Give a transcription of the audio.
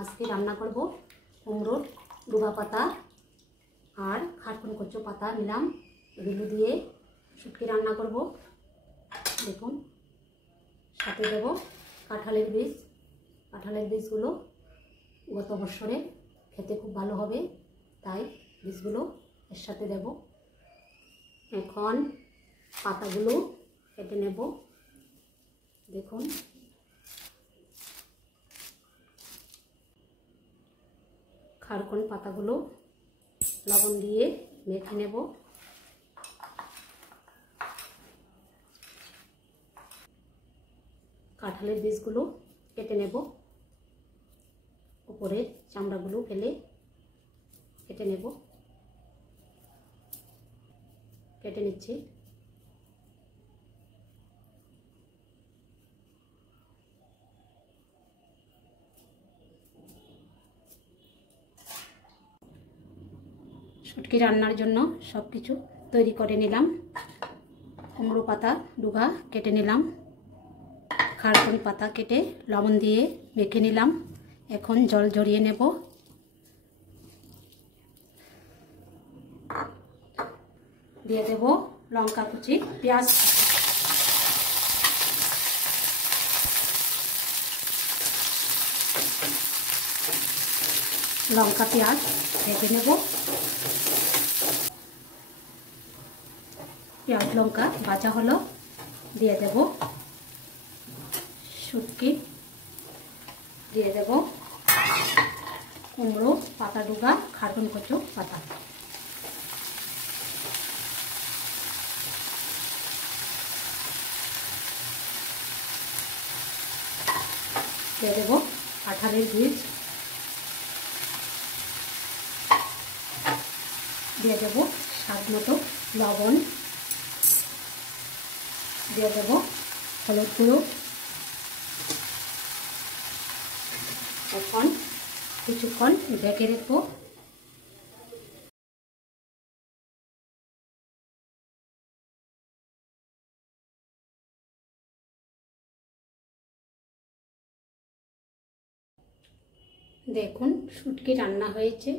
আজকে রান্না করব কুমড়োর ডুবা পাতা আর খাটকুন কচু পাতা নিলাম, এগুলো দিয়ে শুটকি রান্না করব। দেখুন, সাথে দেব কাঁঠালের বীজ। কাঁঠালের বীজগুলো গত বছরে খেতে খুব ভালো হবে, তাই বীজগুলো এর সাথে দেব। এখন পাতাগুলো কেটে নেব। দেখুন, খারকুন পাতাগুলো লবণ দিয়ে মেখে নেব। কাঁঠালের বীজগুলো কেটে নেব, উপরের চামড়াগুলো ফেলে কেটে নেব। কেটে নিচ্ছি। শুটকি রান্নার জন্য সব কিছু তৈরি করে নিলাম। কুমড়ো পাতা ডুগা কেটে নিলাম, খারকুন পাতা কেটে লবণ দিয়ে মেখে নিলাম। এখন জল ঝরিয়ে নেব। দিয়ে দেব লঙ্কা কুচি, পেঁয়াজ, লঙ্কা পেঁয়াজ ভেজে নেব। পেঁয়াজ লঙ্কা ভাজা হলো, দিয়ে দেব শুটকি, দিয়ে দেব কুমড়ো পাতা ডুগা খারকুন কচু পাতা। দিয়ে দেব কাঁঠালের বীজ, দিয়ে দেব স্বাদ মতো লবণ, দিয়ে দেব হলুদ গুঁড়ো। এখন কিছুক্ষণ ঢেকে রাখবো। দেখুন, শুটকি রান্না হয়েছে।